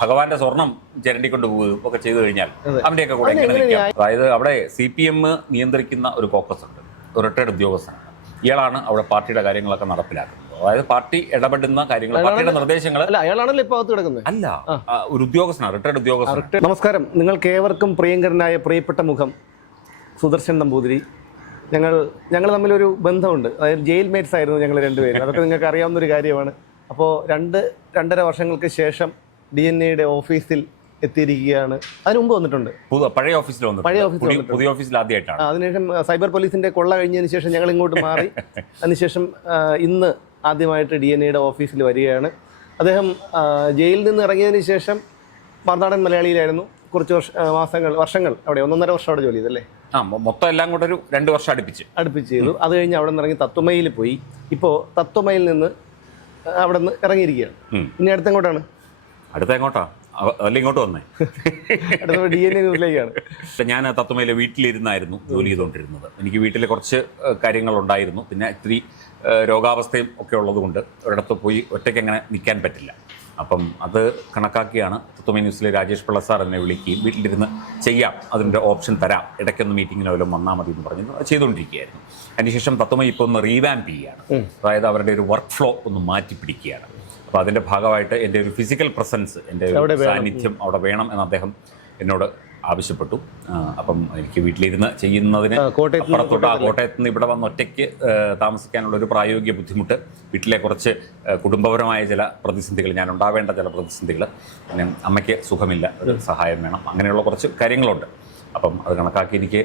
ഭഗവാന്റെ സ്വർണം ചിരണ്ടിക്കൊണ്ട് പോവുകയും ഒക്കെ ചെയ്തു കഴിഞ്ഞാൽ. അവന്റെയൊക്കെ കൂടെ എങ്ങനെ നിൽക്കാം? അതായത് അവിടെ സി പി എം നിയന്ത്രിക്കുന്ന ഒരു കോക്കസ് ഉണ്ട്. ഒരു റിട്ടയർഡ് ഉദ്യോഗസ്ഥനാണ്. ഇയാളാണ് അവിടെ പാർട്ടിയുടെ കാര്യങ്ങളൊക്കെ നടപ്പിലാക്കുന്നത്. അതായത് പാർട്ടി ഇടപെടുന്ന കാര്യങ്ങൾ പാർട്ടിയുടെ നിർദ്ദേശങ്ങൾ അല്ല അയാളാണല്ലോ ഇപ്പൊ അകത്ത് കിടക്കുന്നത്. അല്ല ഒരു ഉദ്യോഗസ്ഥനാണ് റിട്ടയർഡ് ഉദ്യോഗസ്ഥ നമസ്കാരം. നിങ്ങൾക്ക് ഏവർക്കും പ്രിയങ്കരനായ പ്രിയപ്പെട്ട മുഖം സുദർശൻ നമ്പൂതിരി. ഞങ്ങൾ ഞങ്ങൾ തമ്മിലൊരു ബന്ധമുണ്ട്. അതായത് ജയിൽ മേറ്റ്സ് ആയിരുന്നു ഞങ്ങൾ രണ്ടുപേരും. അതൊക്കെ നിങ്ങൾക്ക് അറിയാവുന്ന ഒരു കാര്യമാണ്. അപ്പോൾ രണ്ട് രണ്ടര വർഷങ്ങൾക്ക് ശേഷം ഡി എൻ എയുടെ ഓഫീസിൽ എത്തിയിരിക്കുകയാണ്. അതിന് മുമ്പ് വന്നിട്ടുണ്ട്. പഴയ ഓഫീസിൽ പഴയ ഓഫീസിൽ പുതിയ ഓഫീസിൽ ആദ്യമായിട്ടാണ്. അതിനുശേഷം സൈബർ പോലീസിന്റെ കൊള്ള കഴിഞ്ഞതിന് ശേഷം ഞങ്ങൾ ഇങ്ങോട്ട് മാറി. അതിനുശേഷം ഇന്ന് ആദ്യമായിട്ട് ഡി എൻ എയുടെ ഓഫീസിൽ വരികയാണ്. അദ്ദേഹം ജയിലിൽ നിന്ന് ഇറങ്ങിയതിന് ശേഷം മറുനാടൻ മലയാളിയിലായിരുന്നു. കുറച്ച് വർഷ മാസങ്ങൾ വർഷങ്ങൾ. അവിടെ ഒന്നൊന്നര വർഷം അവിടെ ജോലി ചെയ്തല്ലേ? ആ മൊത്തം എല്ലാം കൂടെ ഒരു രണ്ട് വർഷം അടുപ്പിച്ച്. അടുപ്പിച്ച് ചെയ്തു. അത് കഴിഞ്ഞ് അവിടെ നിന്ന് ഇറങ്ങി തത്വമയിൽ പോയി. ഇപ്പോൾ തത്വമയിൽ നിന്ന് അവിടെ നിന്ന് ഇറങ്ങിയിരിക്കുകയാണ്. പിന്നെ ഇനി അടുത്ത എങ്ങോട്ടാണ് അടുത്ത എങ്ങോട്ടാ അല്ല ഇങ്ങോട്ട് വന്നേ? ഡി എൻ ന്യൂസിലേക്കാണ് ഞാൻ തത്വമയിലെ വീട്ടിലിരുന്നായിരുന്നു ജോലി ചെയ്തുകൊണ്ടിരുന്നത് എനിക്ക് വീട്ടിൽ കുറച്ച് കാര്യങ്ങൾ ഉണ്ടായിരുന്നു പിന്നെ ഇത്തിരി രോഗാവസ്ഥയും ഒക്കെ ഉള്ളതുകൊണ്ട് ഒരിടത്ത് പോയി ഒറ്റയ്ക്ക് അങ്ങനെ നിൽക്കാൻ പറ്റില്ല. അപ്പം അത് കണക്കാക്കിയാണ് തത്വമേ ന്യൂസിലെ രാജേഷ് പിള്ള സാർ എന്നെ വിളിക്കുകയും വീട്ടിലിരുന്ന് ചെയ്യാം അതിന്റെ ഓപ്ഷൻ തരാം ഇടയ്ക്കൊന്ന് മീറ്റിങ്ങിനോ വല്ലതും വന്നാൽ മതി എന്ന് പറഞ്ഞ് അത് ചെയ്തുകൊണ്ടിരിക്കുകയായിരുന്നു അതിനുശേഷം തത്വമേ ഇപ്പോൾ ഒന്ന് റീവാമ്പ് ചെയ്യുകയാണ് അതായത് അവരുടെ ഒരു വർക്ക് ഫ്ലോ ഒന്ന് മാറ്റി പിടിക്കുകയാണ് അപ്പോൾ അതിന്റെ ഭാഗമായിട്ട് എന്റെ ഒരു ഫിസിക്കൽ പ്രസൻസ് എന്റെ ഒരു സാന്നിധ്യം അവിടെ വേണം എന്ന് അദ്ദേഹം എന്നോട് ആവശ്യപ്പെട്ടു. അപ്പം എനിക്ക് വീട്ടിലിരുന്ന് ചെയ്യുന്നതിന് അപ്പുറത്തോട്ട് ആ കോട്ടയത്ത് നിന്ന് ഇവിടെ വന്ന് ഒറ്റയ്ക്ക് താമസിക്കാനുള്ള ഒരു പ്രായോഗിക ബുദ്ധിമുട്ട് വീട്ടിലെ കുറച്ച് കുടുംബപരമായ ചില പ്രതിസന്ധികൾ ഞാൻ ഉണ്ടാവേണ്ട ചില പ്രതിസന്ധികൾ പിന്നെ അമ്മയ്ക്ക് സുഖമില്ല ഒരു സഹായം വേണം അങ്ങനെയുള്ള കുറച്ച് കാര്യങ്ങളുണ്ട്. അപ്പം അത് കണക്കാക്കി എനിക്ക്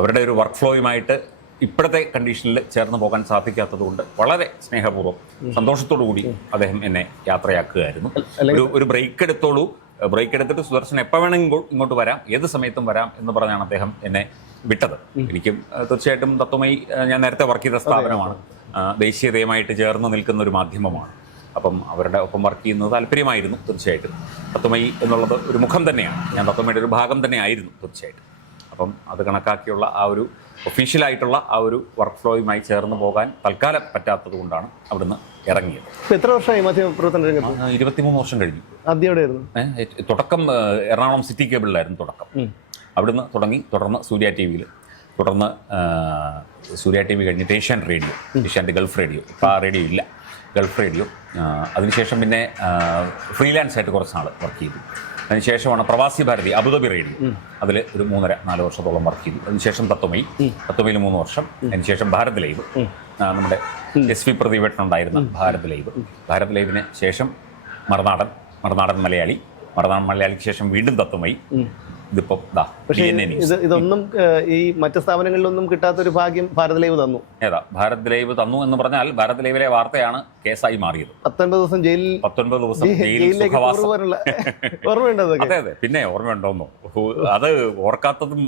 അവരുടെ ഒരു വർക്ക് ഫ്ലോയുമായിട്ട് ഇപ്പോഴത്തെ കണ്ടീഷനിൽ ചേർന്ന് പോകാൻ സാധിക്കാത്തതുകൊണ്ട് വളരെ സ്നേഹപൂർവം സന്തോഷത്തോടു കൂടി അദ്ദേഹം എന്നെ യാത്രയാക്കുകയായിരുന്നു. ഒരു ഒരു ബ്രേക്ക് എടുത്തോളൂ. ബ്രേക്ക് എടുത്തിട്ട് സുദർശൻ എപ്പോൾ വേണമെങ്കിൽ ഇങ്ങോട്ട് വരാം ഏത് സമയത്തും വരാം എന്ന് പറഞ്ഞാണ് അദ്ദേഹം എന്നെ വിട്ടത്. എനിക്കും തീർച്ചയായിട്ടും തത്വമായി ഞാൻ നേരത്തെ വർക്ക് ചെയ്ത സ്ഥാപനമാണ്. ദേശീയതയുമായിട്ട് ചേർന്ന് നിൽക്കുന്ന ഒരു മാധ്യമമാണ്. അപ്പം അവരുടെ ഒപ്പം വർക്ക് ചെയ്യുന്നത് താല്പര്യമായിരുന്നു തീർച്ചയായിട്ടും. തത്വമയി എന്നുള്ളത് ഒരു മുഖം തന്നെയാണ്. ഞാൻ തത്വമയുടെ ഒരു ഭാഗം തന്നെയായിരുന്നു തീർച്ചയായിട്ടും. അപ്പം അത് കണക്കാക്കിയുള്ള ആ ഒരു ഒഫീഷ്യലായിട്ടുള്ള ആ ഒരു വർക്ക് ഫ്ലോയുമായി ചേർന്ന് പോകാൻ തൽക്കാലം പറ്റാത്തത് കൊണ്ടാണ് അവിടുന്ന് ഇറങ്ങിയത്. ഇപ്പൊ എത്ര വർഷമായി മാധ്യമപ്രവർത്തന രംഗത്ത്? ഇരുപത്തിമൂന്ന് വർഷം കഴിഞ്ഞു. ആദ്യം തുടക്കം എറണാകുളം സിറ്റി കേബിളിലായിരുന്നു തുടക്കം. അവിടുന്ന് തുടങ്ങി തുടർന്ന് സൂര്യ ടി വിയിൽ തുടർന്ന് സൂര്യ ടി വി കഴിഞ്ഞിട്ട് ഏഷ്യൻ റേഡിയോ ഏഷ്യാന്റെ ഗൾഫ് റേഡിയോ. ഇപ്പോൾ ആ റേഡിയോ ഇല്ല. Gulf radio. അതിനുശേഷം പിന്നെ ഫ്രീലാൻസ് ആയിട്ട് കുറച്ച് നാൾ വർക്ക് ചെയ്തു. അതിനുശേഷമാണ് പ്രവാസി ഭാരതി അബുദാബി റേഡിയോ അതിൽ ഒരു മൂന്നര നാല് വർഷത്തോളം വർക്ക് ചെയ്തു. അതിനുശേഷം തത്വമയി തത്വമയിൽ മൂന്ന് വർഷം. അതിനുശേഷം ഭാരത് ലൈവ്. നമ്മുടെ എസ് വി പ്രതിവേട്ടനുണ്ടായിരുന്ന ഭാരത് ലൈവ്. ഭാരത് ലൈവിന് ശേഷം മറുനാടൻ മറുനാടൻ മലയാളി. മറുനാടൻ മലയാളിക്ക് ശേഷം വീണ്ടും തത്തുമൈ ഇതിപ്പോ പക്ഷേ. ഇത് ഇതൊന്നും ഈ മറ്റ് സ്ഥാപനങ്ങളിലൊന്നും കിട്ടാത്തൊരു ഭാഗ്യം ഭാരത് ലൈവ് തന്നു. ഏതാ ഭാരത് ലൈവ് തന്നു എന്ന് പറഞ്ഞാൽ ഭാരത് ലൈവിലെ വാർത്തയാണ് കേസായി മാറിയത്. പത്തൊൻപത് ദിവസം ജയിലിൽ പത്തൊൻപത് ദിവസം ജയിലിൽ സുഖവാസം. അതെ അതെ. പിന്നെ ഓർമ്മയുണ്ടോന്നോ? അത് ഓർക്കാത്തതും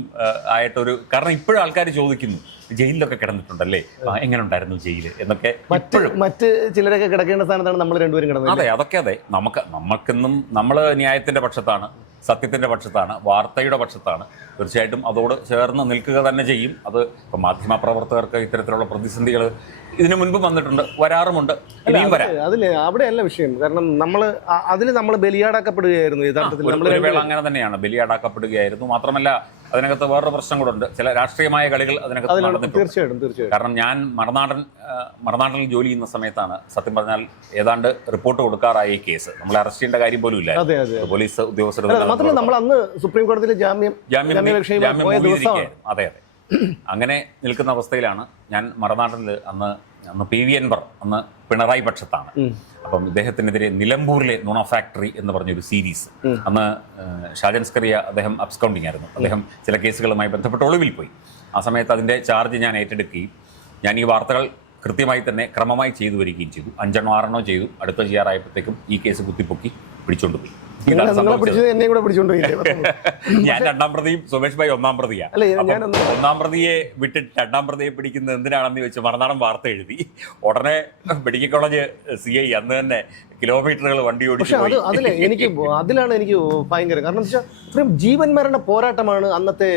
ആയിട്ടൊരു കാരണം ഇപ്പോഴും ആൾക്കാർ ചോദിക്കുന്നു ജയിലിലൊക്കെ കിടന്നിട്ടുണ്ടല്ലേ? എങ്ങനെ ഉണ്ടായിരുന്നു ജയിൽ? എന്നൊക്കെ മറ്റ് മറ്റ് ചിലരൊക്കെ കിടക്കേണ്ട സ്ഥാനത്താണ് നമ്മൾ രണ്ടുപേരും കിടന്നത് അതെ അതൊക്കെ അതെ. നമുക്ക് നമുക്കെന്നും നമ്മൾ ന്യായത്തിന്റെ പക്ഷത്താണ് സത്യത്തിന്റെ പക്ഷത്താണ് വാർത്തയുടെ പക്ഷത്താണ്. തീർച്ചയായിട്ടും അതോട് ചേർന്ന് നിൽക്കുക തന്നെ ചെയ്യും. അത് ഇപ്പം മാധ്യമ പ്രവർത്തകർക്ക് ഇത്തരത്തിലുള്ള പ്രതിസന്ധികൾ ഇതിനു മുൻപ് വന്നിട്ടുണ്ട്. വരാറുമുണ്ട്. ഇനിയും വരാം. അതിൽ അവിടെയല്ല വിഷയം. കാരണം നമ്മൾ അതിൽ നമ്മൾ ബലിയാടാക്കപ്പെടുകയായിരുന്നു യഥാർത്ഥത്തിൽ. ഒരു വേള അങ്ങനെ തന്നെയാണ്. ബലിയാടാക്കപ്പെടുകയായിരുന്നു. മാത്രമല്ല അതിനകത്ത് വേറൊരു പ്രശ്നം കൂടെ ഉണ്ട്. ചില രാഷ്ട്രീയമായ കളികൾ അതിനകത്ത് നടന്നിട്ടുണ്ട്. തീർച്ചയായിട്ടും തീർച്ചയായിട്ടും. കാരണം ഞാൻ മറനാടൻ മറനാട്ടിൽ ജോലി ചെയ്യുന്ന സമയത്താണ് സത്യം പറഞ്ഞാൽ ഏതാണ്ട് റിപ്പോർട്ട് കൊടുക്കാറായി കേസ്. നമ്മൾ അറസ്റ്റ് ചെയ്യേണ്ട കാര്യം പോലും ഇല്ല പോലീസ് ഉദ്യോഗസ്ഥർ മാത്രമല്ല നമ്മൾ അന്ന് സുപ്രീം കോടതിയിൽ ജാമ്യം ജാമ്യം ജാമ്യം അതെ അതെ. അങ്ങനെ നിൽക്കുന്ന അവസ്ഥയിലാണ് ഞാൻ മറനാട്ടിൽ അന്ന് അന്ന് പി വി എൻബർ അന്ന് പിണറായി പക്ഷത്താണ്. അപ്പം ഇദ്ദേഹത്തിനെതിരെ നിലമ്പൂരിലെ നുണ ഫാക്ടറി എന്ന് പറഞ്ഞൊരു സീരീസ് അന്ന് ഷാജൻസ്കറിയ ഷാജൻ സ്കറിയ അദ്ദേഹം അബ്സ്കൗണ്ടിങ് ആയിരുന്നു. അദ്ദേഹം ചില കേസുകളുമായി ബന്ധപ്പെട്ട് ഒളിവിൽ പോയി. ആ സമയത്ത് അതിന്റെ ചാർജ് ഞാൻ ഏറ്റെടുക്കുകയും ഞാൻ ഈ വാർത്തകൾ കൃത്യമായി തന്നെ ക്രമമായി ചെയ്തു വരികയും ചെയ്തു. അഞ്ചെണ്ണോ ആറെണ്ണോ ചെയ്തു. അടുത്ത ചെയ്യാറായപ്പോഴത്തേക്കും ഈ കേസ് കുത്തിപ്പൊക്കി പിടിച്ചോണ്ട് പോയി. നിങ്ങളെ പിടിച്ചത് എന്നെ കൂടെ പിടിച്ചോണ്ടിരിക്കും ഞാൻ രണ്ടാം പ്രതിയും സുമേഷ് ഭായി ഒന്നാം പ്രതിയാ. ഒന്നാം പ്രതിയെ വിട്ടിട്ട് രണ്ടാം പ്രതിയെ പിടിക്കുന്നത് എന്തിനാണെന്ന് ചോദിച്ചു മറുനാടൻ വാർത്ത എഴുതി. ഉടനെ മെഡിക്കൽ കോളേജ് സി ഐ അന്ന് തന്നെ കിലോമീറ്ററുകൾ വണ്ടി ഓടിച്ചു പക്ഷെ അത് അതിലെ എനിക്ക് അതിലാണ് എനിക്ക് ഭയങ്കര. കാരണം എന്താ വെച്ചാൽ ഇത്രയും ജീവൻ മരണ പോരാട്ടമാണ് അന്നത്തെ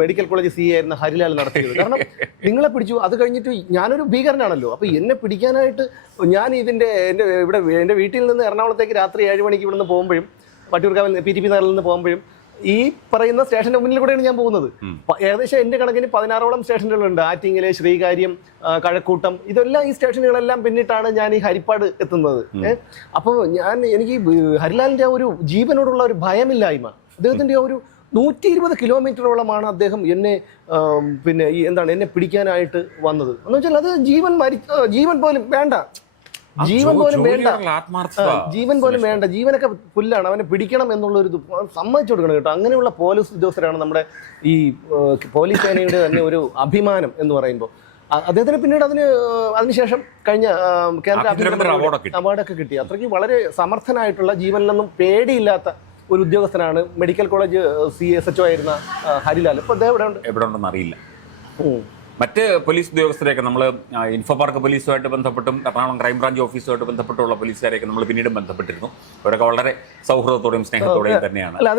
മെഡിക്കൽ കോളേജ് സി ആയിരുന്ന ഹരിലാൽ നടത്തിയത്. കാരണം നിങ്ങളെ പിടിച്ചു. അത് കഴിഞ്ഞിട്ട് ഞാനൊരു ഭീകരനാണല്ലോ. അപ്പൊ എന്നെ പിടിക്കാനായിട്ട് ഞാൻ ഇതിന്റെ എന്റെ ഇവിടെ എന്റെ വീട്ടിൽ നിന്ന് എറണാകുളത്തേക്ക് രാത്രി ഏഴ് മണിക്ക് ഇവിടുന്ന് പോകുമ്പോഴും വട്ടിയൂർക്കാവിൽ പി ടി പി നഗറിൽ നിന്ന് പോകുമ്പോഴും ഈ പറയുന്ന സ്റ്റേഷന്റെ മുന്നിൽ കൂടെയാണ് ഞാൻ പോകുന്നത്. ഏകദേശം എന്റെ കണക്കിന് പതിനാറോളം സ്റ്റേഷനുകളുണ്ട്. ആറ്റിങ്ങൽ ശ്രീകാര്യം കഴക്കൂട്ടം. ഇതെല്ലാം ഈ സ്റ്റേഷനുകളെല്ലാം പിന്നിട്ടാണ് ഞാൻ ഈ ഹരിപ്പാട് എത്തുന്നത്. അപ്പോൾ ഞാൻ എനിക്ക് ഹരിലാലിന്റെ ആ ഒരു ജീവനോടുള്ള ഒരു ഭയമില്ലായ്മ. അദ്ദേഹത്തിന്റെ ആ ഒരു നൂറ്റി ഇരുപത് കിലോമീറ്ററോളമാണ് അദ്ദേഹം എന്നെ പിന്നെ എന്താണ് എന്നെ പിടിക്കാനായിട്ട് വന്നത്. എന്ന് വെച്ചാൽ അത് ജീവൻ മരി ജീവൻ പോലും വേണ്ട. ജീവൻ പോലും വേണ്ട. ജീവൻ പോലും വേണ്ട. ജീവനൊക്കെ പുല്ലാണ്. അവനെ പിടിക്കണം എന്നുള്ള ഒരു സമ്മതിച്ചു കൊടുക്കണം കേട്ടോ. അങ്ങനെയുള്ള പോലീസ് ഉദ്യോഗസ്ഥരാണ് നമ്മുടെ ഈ പോലീസ് സേനയുടെ തന്നെ ഒരു അഭിമാനം എന്ന് പറയുമ്പോൾ. അദ്ദേഹത്തിന് പിന്നീട് അതിന് അതിനുശേഷം കഴിഞ്ഞ കേന്ദ്ര. അവാർഡൊക്കെ കിട്ടി. അത്രയ്ക്ക് വളരെ സമർത്ഥനായിട്ടുള്ള ജീവനിലൊന്നും പേടിയില്ലാത്ത ഒരു ഉദ്യോഗസ്ഥനാണ് medical college C S H ആയിരുന്ന ഹരിലാൽ. ഇപ്പൊ അദ്ദേഹം എവിടെ ഉണ്ട്? എവിടെ ഉണ്ടെന്ന് അറിയില്ല. ഉം. മറ്റ് പോലീസ് ഉദ്യോഗസ്ഥരെയൊക്കെ നമ്മൾ ഇൻഫോ പാർക്ക് പോലീസുമായിട്ട് ബന്ധപ്പെട്ടും എറണാകുളം ക്രൈംബ്രാഞ്ച് ഓഫീസുമായിട്ട് ബന്ധപ്പെട്ടുള്ള പോലീസുകാരെയൊക്കെ നമ്മൾ പിന്നീടും ബന്ധപ്പെട്ടിരുന്നു. അവരൊക്കെ വളരെ സൗഹൃദത്തോടെയും സ്നേഹത്തോടെയും തന്നെയാണ് അല്ല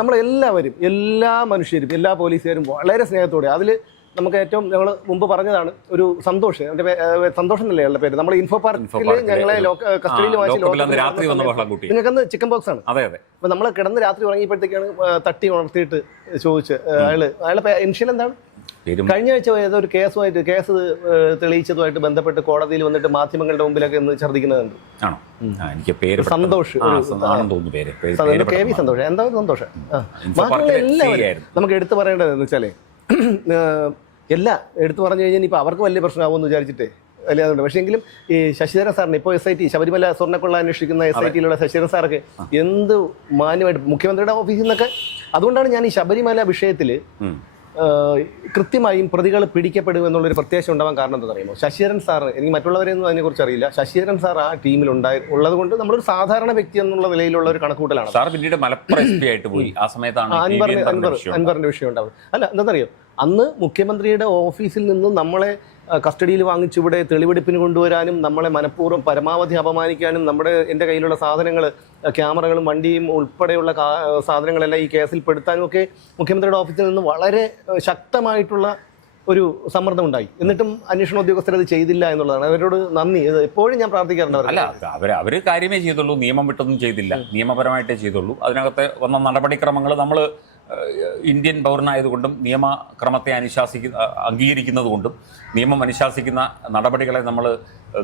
നമ്മൾ എല്ലാവരും എല്ലാ മനുഷ്യരും എല്ലാ പോലീസുകാരും വളരെ സ്നേഹത്തോടെ അതിൽ നമുക്ക് ഏറ്റവും ഞങ്ങൾ മുമ്പ് പറഞ്ഞതാണ് ഒരു സന്തോഷ് എന്റെ സന്തോഷം എന്നല്ലേ അയാളുടെ പേര്? നമ്മൾ ഇൻഫോ പാർക്കിൽ ഞങ്ങളെ കസ്റ്റഡിയിൽ വാങ്ങിച്ച്. നിങ്ങൾക്കന്ന് ചിക്കൻ ബോക്സ് ആണ് അതെ അതെ. അപ്പൊ നമ്മൾ കിടന്ന് രാത്രി ഉറങ്ങിയപ്പോഴത്തേക്കാണ് തട്ടി ഉണർത്തിയിട്ട് ചോദിച്ച് അയാൾ അയാളുടെ ഇൻഷ്യൽ എന്താണ്? കഴിഞ്ഞ ആഴ്ച ഏതോ ഒരു കേസുമായിട്ട് കേസ് തെളിയിച്ചതുമായിട്ട് ബന്ധപ്പെട്ട് കോടതിയിൽ വന്നിട്ട് മാധ്യമങ്ങളുടെ മുമ്പിലൊക്കെ ഒന്ന് ഛർദ്ദിക്കുന്നതുണ്ട്. ആണോ? എനിക്ക് പേര് സന്തോഷ് തോന്നുന്നു പേര്. കെ വി സന്തോഷ് എന്താ സന്തോഷം. മാത്രമല്ല എല്ലാവരും നമുക്ക് എടുത്തു പറയേണ്ടത് എന്ന് വെച്ചാലേ എല്ലാ എടുത്തു പറഞ്ഞു കഴിഞ്ഞാൽ ഇപ്പൊ അവർക്ക് വലിയ പ്രശ്നമാവുമെന്ന് വിചാരിച്ചിട്ട് അല്ലാതുണ്ട് പക്ഷേ എങ്കിലും ഈ ശശിധരൻ സാറിന് ഇപ്പോൾ എസ് ഐ ടി ശബരിമല സ്വർണക്കൊള്ള അന്വേഷിക്കുന്ന എസ് ഐ ടിയിലുള്ള ശശിധരൻ സാർക്ക് എന്ത് മാന്യമായിട്ട് മുഖ്യമന്ത്രിയുടെ ഓഫീസിൽ നിന്നൊക്കെ അതുകൊണ്ടാണ് ഞാൻ ഈ ശബരിമല വിഷയത്തിൽ. കൃത്യമായും പ്രതികൾ പിടിക്കപ്പെടും എന്നുള്ളൊരു പ്രത്യാശ ഉണ്ടാവാൻ കാരണം എന്താ അറിയുമോ? ശശിധരൻ സാർ എനിക്ക് മറ്റുള്ളവരെയൊന്നും അതിനെക്കുറിച്ച് അറിയില്ല. ശശിധരൻ സാർ ആ ടീമിൽ ഉണ്ടായി ഉള്ളത് കൊണ്ട് നമ്മളൊരു സാധാരണ വ്യക്തി എന്നുള്ള നിലയിലുള്ള ഒരു കണക്കൂട്ടലാണ് സാർ പിന്നീട് മലപ്പുറം എസ് പി ആയിട്ട് പോയി. ആ സമയത്താണ് അൻവറിന്റെ വിഷയം ഉണ്ടാവും അല്ല എന്താണെന്നറിയോ? അന്ന് മുഖ്യമന്ത്രിയുടെ ഓഫീസിൽ നിന്ന് നമ്മളെ കസ്റ്റഡിയിൽ വാങ്ങിച്ച് ഇവിടെ തെളിവെടുപ്പിന് കൊണ്ടുവരാനും നമ്മളെ മനഃപൂർവം പരമാവധി അപമാനിക്കാനും നമ്മുടെ എന്റെ കയ്യിലുള്ള സാധനങ്ങൾ ക്യാമറകളും വണ്ടിയും ഉൾപ്പെടെയുള്ള സാധനങ്ങളെല്ലാം ഈ കേസിൽ പെടുത്താനും ഒക്കെ മുഖ്യമന്ത്രിയുടെ ഓഫീസിൽ നിന്ന് വളരെ ശക്തമായിട്ടുള്ള ഒരു സമ്മർദ്ദം ഉണ്ടായി. എന്നിട്ടും അന്വേഷണ ഉദ്യോഗസ്ഥർ അത് ചെയ്തില്ല എന്നുള്ളതാണ്. അവരോട് നന്ദി. എപ്പോഴും ഞാൻ പ്രാർത്ഥിക്കാറുണ്ട് അല്ല അവർ അവർ കാര്യമേ ചെയ്തുള്ളൂ. നിയമം വിട്ടൊന്നും ചെയ്തില്ല. നിയമപരമായിട്ടേ ചെയ്തുള്ളൂ. അതിനകത്തെ വന്ന നടപടിക്രമങ്ങൾ നമ്മൾ ഇന്ത്യൻ പൗരനായതുകൊണ്ടും നിയമക്രമത്തെ അനുശാസിക്കുന്ന അംഗീകരിക്കുന്നത് കൊണ്ടും നിയമം അനുശാസിക്കുന്ന നടപടികളെ നമ്മൾ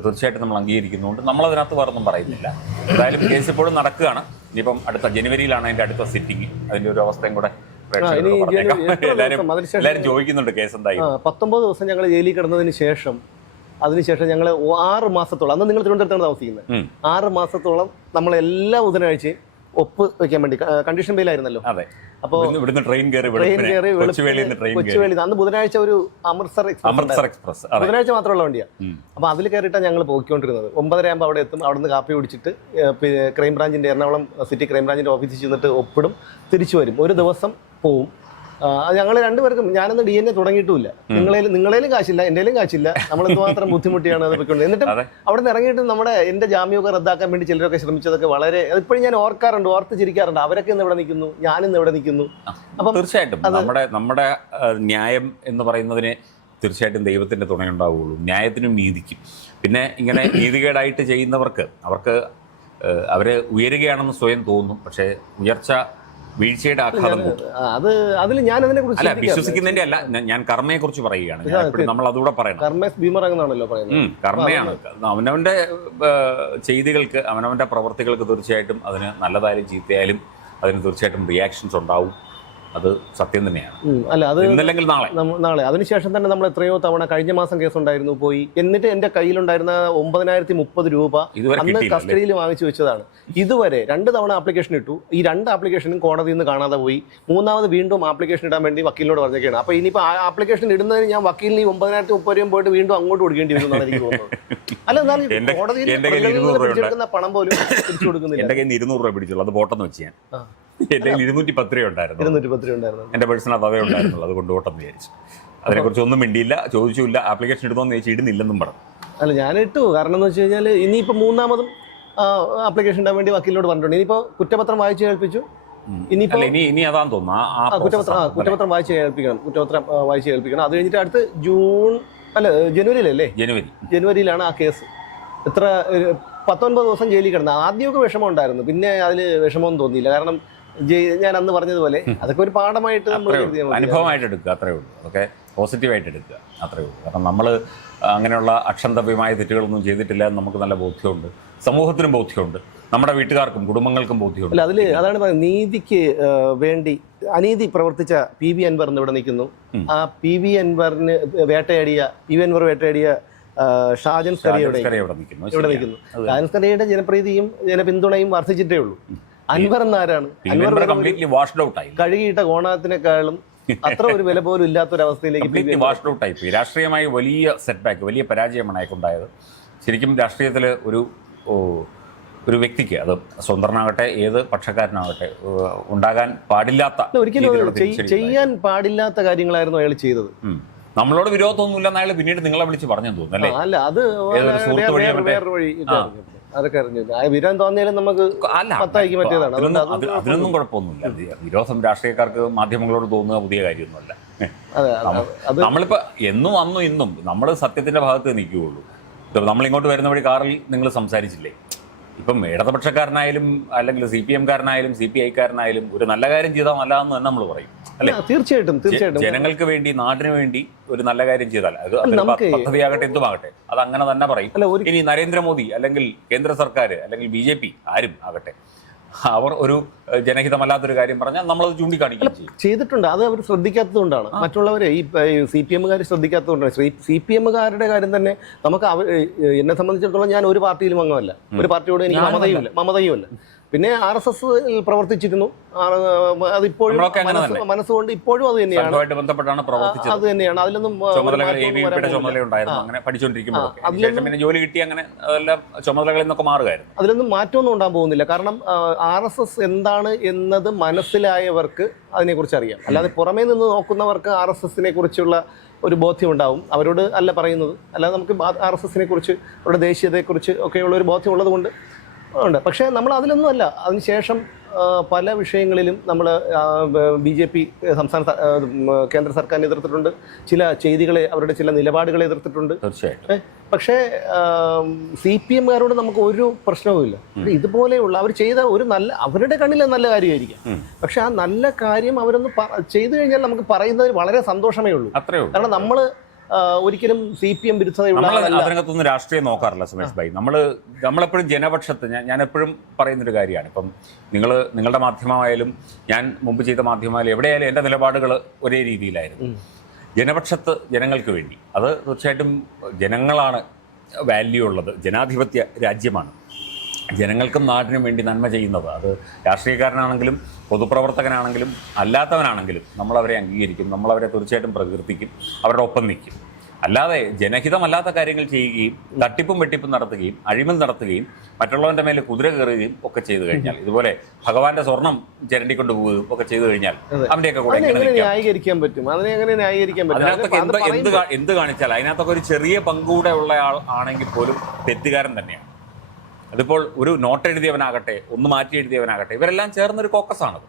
തീർച്ചയായിട്ടും നമ്മൾ അംഗീകരിക്കുന്നുണ്ട്. നമ്മളതിനകത്ത് വേറൊന്നും പറയുന്നില്ല. എന്തായാലും കേസ് ഇപ്പോഴും നടക്കുകയാണ്. ഇനിയിപ്പം അടുത്ത ജനുവരിയിലാണ് അതിന്റെ അടുത്ത സിറ്റിംഗ് അതിന്റെ ഒരു അവസ്ഥയും കൂടെ എല്ലാവരും ചോദിക്കുന്നുണ്ട് കേസ് എന്തായാലും പത്തൊമ്പത് ദിവസം ഞങ്ങൾ ജയിലിൽ കിടന്നതിന് ശേഷം അതിനുശേഷം ഞങ്ങൾ ആറ് മാസത്തോളം അന്ന് നിങ്ങൾ തിരുവനന്തപുരത്താണ് താമസിക്കുന്നത്. ആറ് മാസത്തോളം നമ്മൾ എല്ലാ ബുധനാഴ്ചയും ഒപ്പ് വെക്കാൻ വേണ്ടി കണ്ടീഷൻ ബെയിലായിരുന്നല്ലോ അതെ. അപ്പോൾ ഇവിടുന്ന് ട്രെയിൻ കയറി ട്രെയിൻ കയറി കൊച്ചുവേളി അന്ന് ബുധനാഴ്ച ഒരു അമൃത്സർ എക്സ്പ്രസ് അമൃത്സർ എക്സ്പ്രസ് ബുധനാഴ്ച മാത്രമുള്ള വണ്ടിയാ. അപ്പോൾ അപ്പൊ അതിൽ കയറിയിട്ടാണ് ഞങ്ങൾ പോയിക്കൊണ്ടിരുന്നത്. ഒമ്പതര ആകുമ്പോൾ അവിടെ എത്തും. അവിടെ നിന്ന് കാപ്പി കുടിച്ചിട്ട് ക്രൈംബ്രാഞ്ചിന്റെ ക്രൈം ബ്രാഞ്ചിന്റെ എറണാകുളം സിറ്റി ക്രൈം ബ്രാഞ്ചിന്റെ ഓഫീസിൽ ചെന്നിട്ട് ഒപ്പിടും. തിരിച്ചു വരും. ഒരു ദിവസം പോവും. ഞങ്ങൾ രണ്ടുപേർക്കും ഞാനൊന്ന് ഡി എൻ എ തുടങ്ങിയിട്ടില്ല നിങ്ങളേലും നിങ്ങളേലും കാശില്ല എന്റേലും കാശില്ല. നമ്മൾ എന്തുമാത്രം ബുദ്ധിമുട്ടിയാണ് അത് എന്നിട്ടും അവിടെ നിന്ന് ഇറങ്ങിയിട്ട് നമ്മുടെ എന്റെ ജാമ്യമൊക്കെ റദ്ദാക്കാൻ വേണ്ടി ചിലരൊക്കെ ശ്രമിച്ചതൊക്കെ വളരെ ഇപ്പോഴും ഞാൻ ഓർക്കാറുണ്ട് ഓർത്ത് ചിരിക്കാറുണ്ട്. അവരൊക്കെ ഇന്ന് ഇവിടെ നിൽക്കുന്നു ഞാനിന്ന് ഇവിടെ നിൽക്കുന്നു. അപ്പം തീർച്ചയായിട്ടും. നമ്മുടെ നമ്മുടെ ന്യായം എന്ന് പറയുന്നതിന് തീർച്ചയായിട്ടും ദൈവത്തിന്റെ തുണയുണ്ടാവുകയുള്ളൂ. ന്യായത്തിനും നീതിക്കും. പിന്നെ ഇങ്ങനെ നീതികേടായിട്ട് ചെയ്യുന്നവർക്ക് അവർക്ക് അവർ അവർ ഉയരുകയാണെന്ന് സ്വയം തോന്നും. പക്ഷേ ഉയർച്ച വീഴ്ചയുടെ ആഘാതം അത് അതിൽ ഞാൻ അതിനെ കുറിച്ച് അല്ല വിശ്വസിക്കുന്നതിന്റെ അല്ല ഞാൻ- കർമ്മയെ കുറിച്ച് പറയുകയാണ്. നമ്മൾ അതുകൂടെ പറയണം. പറയുന്നത്. കർമ്മയാണ്. അവനവന്റെ ചെയ്തികൾക്ക് അവനവന്റെ പ്രവർത്തികൾക്ക് തീർച്ചയായിട്ടും അതിന് നല്ലതായാലും ചീത്തയായാലും അതിന് തീർച്ചയായിട്ടും റിയാക്ഷൻസ് ഉണ്ടാവും. അത് സത്യം തന്നെയാണ്. അല്ല അത് ഇന്നല്ലെങ്കിൽ നാളെ. നാളെ. അതിനുശേഷം തന്നെ നമ്മൾ എത്രയോ തവണ കഴിഞ്ഞ മാസം കേസ് ഉണ്ടായിരുന്നു പോയി. എന്നിട്ട് എന്റെ കയ്യിലുണ്ടായിരുന്ന ഒമ്പതിനായിരത്തി മുപ്പത് രൂപ അന്ന്? കസ്റ്റഡിയിൽ വാങ്ങിച്ചു വെച്ചതാണ്. ഇതുവരെ രണ്ട് തവണ ആപ്ലിക്കേഷൻ ഇട്ടു. ഈ രണ്ട് ആപ്ലിക്കേഷനും കോടതിയിൽ നിന്ന് കാണാതെ പോയി. മൂന്നാമത് വീണ്ടും ആപ്ലിക്കേഷൻ ഇടാൻ വേണ്ടി വക്കീലിനോട് പറഞ്ഞേക്കാണ്. അപ്പൊ ഇനിയിപ്പോ ആ ആപ്ലിക്കേഷൻ ഇടുന്നതിന് ഞാൻ വക്കീലിന് ഈ ഒമ്പതിനായിരത്തി മുപ്പത് രൂപ പോയിട്ട് വീണ്ടും അങ്ങോട്ട് കൊടുക്കേണ്ടി വരും എന്നാണ് എനിക്ക് തോന്നുന്നത്. അല്ല എന്നാലും കോടതിയിൽ. പിടിച്ചെടുക്കുന്ന പണം പോലും തിരിച്ചു കൊടുക്കുന്നില്ല. എന്റെ കയ്യിൽ ഇരുന്നൂറ് രൂപ പിടിച്ചുള്ളൂ. അത് പോട്ടെന്ന് വെച്ച് ഞാൻ. എന്റെ ഇരുന്നൂറ്റി പത്ത് രൂപ ഉണ്ടായിരുന്നു. ഇരുന്നൂറ്റി പത്ത് രൂപ ഉണ്ടായിരുന്നു. എന്റെ പേഴ്സണൽ അതേ ഉണ്ടായിരുന്നുള്ളൂ അത് കൊണ്ടുപോട്ടെന്ന് വിചാരിച്ചു. അതിനെക്കുറിച്ച് ഒന്നും മിണ്ടിയില്ല ചോദിച്ചില്ല ആപ്ലിക്കേഷൻ ഇടുന്നോന്ന് ചോദിച്ചു ഇടുന്നില്ലെന്നും പറഞ്ഞു. അല്ല ഞാൻ ഇട്ടു. കാരണം എന്ന് വെച്ച് കഴിഞ്ഞാൽ ഇനിയിപ്പോൾ മൂന്നാമതും ആപ്ലിക്കേഷൻ ഇടാൻ വേണ്ടി വക്കീലിനോട് പറഞ്ഞിട്ടുണ്ട്. ഇനിയിപ്പോൾ കുറ്റപത്രം വായിച്ച് കേൾപ്പിച്ചു. ഇനിയിപ്പോൾ ഇനി ഇനി അതാന്ന് തോന്നുന്നു. കുറ്റപത്രം കുറ്റപത്രം വായിച്ച് കേൾപ്പിക്കണം. കുറ്റപത്രം വായിച്ച് കേൾപ്പിക്കണം. അത് കഴിഞ്ഞിട്ട് അടുത്ത് ജൂൺ അല്ല ജനുവരിയിലല്ലേ? ജനുവരി. ജനുവരിയിലാണ് ആ കേസ്. എത്ര പത്തൊൻപത് ദിവസം ജയിലിൽ കിടന്നത് ആദ്യമൊക്കെ വിഷമം ഉണ്ടായിരുന്നു. പിന്നെ അതിൽ വിഷമമൊന്നും തോന്നിയില്ല. കാരണം ഞാൻ അന്ന് പറഞ്ഞതുപോലെ അതൊക്കെ ഒരു പാഠമായിട്ട് നമ്മൾ. അനുഭവമായിട്ട് എടുക്കുക അത്രേ ഉള്ളൂ. അതൊക്കെ പോസിറ്റീവായിട്ട് എടുക്കുക അത്രേ ഉള്ളൂ. കാരണം നമ്മൾ അങ്ങനെയുള്ള അക്ഷന്തവ്യമായ തെറ്റുകളൊന്നും ചെയ്തിട്ടില്ല എന്ന് നമുക്ക് നല്ല ബോധ്യമുണ്ട്. സമൂഹത്തിനും ബോധ്യമുണ്ട്. നമ്മുടെ വീട്ടുകാർക്കും കുടുംബങ്ങൾക്കും ബോധ്യമുണ്ട്. അല്ല അതിൽ അതാണ് പറയുന്നത് നീതിക്ക് വേണ്ടി അനീതി പ്രവർത്തിച്ച പി വി അൻവർ ഇവിടെ നിൽക്കുന്നു. ആ പി വി അൻവറിന് വേട്ടയാടിയ പി വി അൻവർ വേട്ടയാടിയ ഷാജൻ സ്കറിയുടെ ഇവിടെ നിൽക്കുന്നു. ഷാജൻ സ്കറിയുടെ ജനപ്രീതിയും ജനപിന്തുണയും വർദ്ധിച്ചിട്ടേ ഉള്ളൂ. അൻവർ എന്നാരാണ്? അൻവർ കംപ്ലീറ്റ്ലി വാഷ്ഡ് ഔട്ട് ആയി. കഴുകിയിട്ട കോണത്തിനേക്കാളും അത്ര ഒരു വില പോലും ഇല്ലാത്തൊരവസ്ഥയിലേക്ക് വാഷ്ഡ് ഔട്ട് ആയി. രാഷ്ട്രീയമായി വലിയ സെറ്റ് ബാക്ക് വലിയ പരാജയമാണ് അയക്കുണ്ടായത് ശരിക്കും രാഷ്ട്രീയത്തിൽ ഒരു ഒരു വ്യക്തിക്ക് അത് സ്വന്തനാകട്ടെ ഏത് പക്ഷക്കാരനാകട്ടെ ഉണ്ടാകാൻ പാടില്ലാത്ത ഒരിക്കലും. ചെയ്യാൻ പാടില്ലാത്ത കാര്യങ്ങളായിരുന്നു അയാൾ ചെയ്തത്. നമ്മളോട് വിരോധമൊന്നുമില്ലെന്ന് അയാൾ പിന്നീട് നിങ്ങളെ വിളിച്ച് പറഞ്ഞു തോന്നുന്നു അല്ലേ? അല്ല അത് വേറെ- വഴി. അതൊക്കെ അറിഞ്ഞു. ആ വിരാൻ തോന്നിയാലും നമുക്ക് അല്ല പത്തായിക്ക് മറ്റേതാണ് അതിനൊന്നും അത് അതിനൊന്നും കുഴപ്പമൊന്നുമില്ല. വിരോധം രാഷ്ട്രീയക്കാർക്ക് മാധ്യമങ്ങളോട് തോന്നുക പുതിയ കാര്യമൊന്നുമല്ല. നമ്മളിപ്പോ എന്നും അന്നും ഇന്നും നമ്മൾ സത്യത്തിന്റെ ഭാഗത്ത് നിൽക്കുകയുള്ളൂ. നമ്മൾ നമ്മളിങ്ങോട്ട് വരുന്ന വഴി കാറിൽ നിങ്ങൾ സംസാരിച്ചില്ലേ? ഇപ്പം ഇടതുപക്ഷക്കാരനായാലും അല്ലെങ്കിൽ സി പി എംകാരനായാലും സി പി ഐക്കാരനായാലും ഒരു നല്ല കാര്യം ചെയ്താൽ എന്ന് തന്നെ നമ്മൾ പറയും അല്ലെ? തീർച്ചയായിട്ടും തീർച്ചയായിട്ടും. ജനങ്ങൾക്ക് വേണ്ടി നാടിന് വേണ്ടി ഒരു നല്ല കാര്യം ചെയ്താൽ അത് പദ്ധതിയാകട്ടെ എന്തുമാകട്ടെ. അത് അങ്ങനെ തന്നെ പറയും. ഇനി നരേന്ദ്രമോദി അല്ലെങ്കിൽ കേന്ദ്ര സർക്കാർ അല്ലെങ്കിൽ ബി ജെ പി ആരും ആകട്ടെ. അവർ ഒരു ജനഹിതമല്ലാത്തൊരു കാര്യം പറഞ്ഞാൽ നമ്മളത് ചൂണ്ടിക്കാണിക്കുകയും ചെയ്യും. ചെയ്തിട്ടുണ്ട്. അത് അവർ ശ്രദ്ധിക്കാത്തതുകൊണ്ടാണ്. മറ്റുള്ളവർ ഈ സി പി എമ്മുകാർ ശ്രദ്ധിക്കാത്തതുകൊണ്ടാണ്. സി പി എമ്മുകാരുടെ കാര്യം തന്നെ നമുക്ക് അവർ എന്നെ സംബന്ധിച്ചിടത്തോളം ഞാൻ ഒരു പാർട്ടിയിലും അംഗമല്ല ഒരു പാർട്ടിയോട് എനിക്ക് മമതയുമില്ല. മമതയും ഇല്ല മമതയും ഇല്ല പിന്നെ ആർ എസ് എസ് പ്രവർത്തിച്ചിരുന്നു. അതിപ്പോഴും മനസ്സുകൊണ്ട് ഇപ്പോഴും അത് തന്നെയാണ്. ബന്ധപ്പെട്ടാണ് പ്രവർത്തിച്ചത്. അത് തന്നെയാണ്. അതിലൊന്നും. ചുമതല ജോലി കിട്ടി അങ്ങനെ ചുമതലകളിൽ നിന്നൊക്കെ മാറുകയായിരുന്നു. അതിലൊന്നും മാറ്റമൊന്നും ഉണ്ടാകാൻ പോകുന്നില്ല. കാരണം ആർ എസ് എസ് എന്താണ് എന്നത് മനസ്സിലായവർക്ക് അതിനെക്കുറിച്ച് അറിയാം. അല്ലാതെ പുറമേ നിന്ന് നോക്കുന്നവർക്ക് ആർ എസ് എസിനെ കുറിച്ചുള്ള ഒരു ബോധ്യം ഉണ്ടാവും അവരോട് അല്ല പറയുന്നത്. അല്ലാതെ നമുക്ക് ആർ എസ് എസിനെ കുറിച്ച് അവരുടെ ദേശീയതയെക്കുറിച്ച് ഒക്കെയുള്ള ഒരു ബോധ്യം ഉള്ളത് കൊണ്ട് ഉണ്ട്. പക്ഷേ നമ്മൾ അതിലൊന്നും അല്ല അതിനുശേഷം പല വിഷയങ്ങളിലും നമ്മൾ ബി ജെ പി സംസ്ഥാന കേന്ദ്ര സർക്കാരിനെ എതിർത്തിട്ടുണ്ട്. ചില ചെയ്തികളെ അവരുടെ ചില നിലപാടുകളെ എതിർത്തിട്ടുണ്ട്. തീർച്ചയായിട്ടും. പക്ഷേ സി പി എമ്മുകാരോട് നമുക്ക് ഒരു പ്രശ്നവുമില്ല ഇതുപോലെയുള്ള അവർ ചെയ്ത ഒരു നല്ല അവരുടെ കണ്ണിലെ നല്ല കാര്യമായിരിക്കാം. പക്ഷെ ആ നല്ല കാര്യം അവരൊന്ന് ചെയ്തു കഴിഞ്ഞാൽ നമുക്ക് പറയുന്നതിൽ വളരെ സന്തോഷമേ ഉള്ളൂ. അത്രേ ഉള്ളൂ. കാരണം നമ്മൾ ഒരിക്കലും സി പി എം വിരുദ്ധതയുള്ള രാഷ്ട്രീയം നോക്കാറില്ല സുമേഷ് ഭായി. നമ്മൾ നമ്മളെപ്പോഴും ജനപക്ഷത്ത് ഞാൻ ഞാൻ എപ്പോഴും പറയുന്നൊരു കാര്യമാണ്. ഇപ്പം നിങ്ങൾ നിങ്ങളുടെ മാധ്യമമായാലും ഞാൻ മുമ്പ് ചെയ്ത മാധ്യമമായാലും എവിടെയായാലും എന്റെ നിലപാടുകൾ ഒരേ രീതിയിലായിരുന്നു. ജനപക്ഷത്ത് ജനങ്ങൾക്ക് വേണ്ടി. അത് തീർച്ചയായിട്ടും ജനങ്ങളാണ് വാല്യൂ ഉള്ളത്. ജനാധിപത്യ രാജ്യമാണ്. ജനങ്ങൾക്കും നാടിനും വേണ്ടി നന്മ ചെയ്യുന്നത്. അത് രാഷ്ട്രീയക്കാരനാണെങ്കിലും പൊതുപ്രവർത്തകനാണെങ്കിലും അല്ലാത്തവനാണെങ്കിലും നമ്മളവരെ അംഗീകരിക്കും. നമ്മളവരെ തീർച്ചയായിട്ടും പ്രകീർത്തിക്കും. അവരുടെ ഒപ്പം നിൽക്കും. അല്ലാതെ ജനഹിതമല്ലാത്ത കാര്യങ്ങൾ ചെയ്യുകയും തട്ടിപ്പും വെട്ടിപ്പും നടത്തുകയും അഴിമതി നടത്തുകയും മറ്റുള്ളവന്റെ മേലെ കുതിര കയറുകയും ഒക്കെ ചെയ്തു കഴിഞ്ഞാൽ ഇതുപോലെ ഭഗവാന്റെ സ്വർണം ചിരണ്ടിക്കൊണ്ട് പോവുകയും ഒക്കെ ചെയ്തു കഴിഞ്ഞാൽ അവന്റെയൊക്കെ കൂടെ ന്യായീകരിക്കാൻ പറ്റും? അതിനെ എങ്ങനെ ന്യായീകരിക്കാൻ പറ്റും? അതിനകത്തൊക്കെ എന്ത് എന്ത് എന്ത് കാണിച്ചാൽ അതിനകത്തൊക്കെ ഒരു ചെറിയ പങ്കുകൂടെ ഉള്ള ആൾ ആണെങ്കിൽ പോലും തെറ്റുകാരൻ തന്നെയാണ്. അതിപ്പോൾ ഒരു നോട്ട് എഴുതിയവനാകട്ടെ ഒന്ന് മാറ്റി എഴുതിയവനാകട്ടെ ഇവരെല്ലാം ചേർന്നൊരു കോക്കസാണത്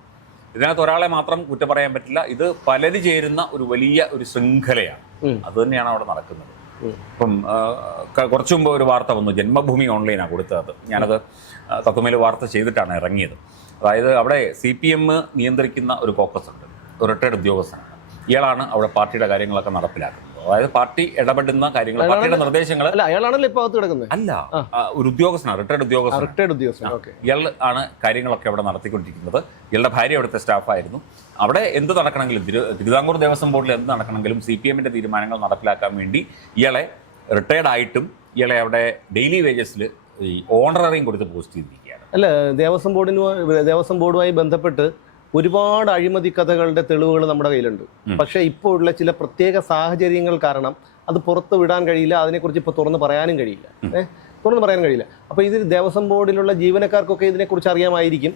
ഇതിനകത്ത് ഒരാളെ മാത്രം കുറ്റം പറയാൻ പറ്റില്ല. ഇത് പലര് ചേരുന്ന ഒരു വലിയ ഒരു ശൃംഖലയാണ്. അത് തന്നെയാണ് അവിടെ നടക്കുന്നത്. ഇപ്പം കുറച്ചു മുമ്പ് ഒരു വാർത്ത വന്നു. ജന്മഭൂമി ഓൺലൈനാണ് കൊടുത്തത്. ഞാനത് തത്വമേൽ വാർത്ത ചെയ്തിട്ടാണ് ഇറങ്ങിയത്. അതായത് അവിടെ സി പി എം നിയന്ത്രിക്കുന്ന ഒരു കോക്കസ് ഉണ്ട്. റിട്ടയർഡ് ഉദ്യോഗസ്ഥനാണ്. ഇയാളാണ് അവിടെ പാർട്ടിയുടെ കാര്യങ്ങളൊക്കെ നടപ്പിലാക്കുന്നത്. അതായത് പാർട്ടി ഇടപെടുന്ന കാര്യങ്ങൾ പാർട്ടിയുടെ നിർദ്ദേശങ്ങൾ. അല്ല അയാളാണല്ലോ ഇപ്പൊ അകത്ത് കിടക്കുന്നത്. അല്ല ഒരു ഉദ്യോഗസ്ഥനാണ് റിട്ടയർഡ് ഉദ്യോഗസ്ഥൻ റിട്ടയർഡ് ഉദ്യോഗസ്ഥൻ ഇയാൾ ആണ് കാര്യങ്ങളൊക്കെ അവിടെ നടത്തിക്കൊണ്ടിരിക്കുന്നത്. ഇയാളുടെ ഭാര്യ അവിടുത്തെ സ്റ്റാഫായിരുന്നു. അവിടെ എന്ത് നടക്കണമെങ്കിലും തിരു തിരുവിതാംകൂർ ദേവസ്വം ബോർഡിൽ എന്ത് നടക്കണമെങ്കിലും സി പി എമ്മിന്റെ തീരുമാനങ്ങൾ നടപ്പിലാക്കാൻ വേണ്ടി ഇയാളെ റിട്ടയർഡ് ആയിട്ടും ഇയാളെ അവിടെ ഡെയിലി വേജസിൽ ഈ ഓണററിയും കൊടുത്ത് പോസ്റ്റ് ചെയ്തിരിക്കുകയാണ്. അല്ല ദേവസ്വം ബോർഡിന് ദേവസ്വം ബോർഡുമായി ബന്ധപ്പെട്ട് ഒരുപാട് അഴിമതി കഥകളുടെ തെളിവുകൾ നമ്മുടെ കയ്യിലുണ്ട്. പക്ഷെ ഉള്ള ചില പ്രത്യേക സാഹചര്യങ്ങൾ കാരണം അത് പുറത്ത് വിടാൻ കഴിയില്ല അതിനെക്കുറിച്ച് ഇപ്പോൾ തുറന്ന് പറയാനും കഴിയില്ല. ഏഹ്? തുറന്ന് പറയാൻ കഴിയില്ല. അപ്പോൾ ഇതിൽ ദേവസ്വം ബോർഡിലുള്ള ജീവനക്കാർക്കൊക്കെ ഇതിനെക്കുറിച്ച് അറിയാമായിരിക്കും.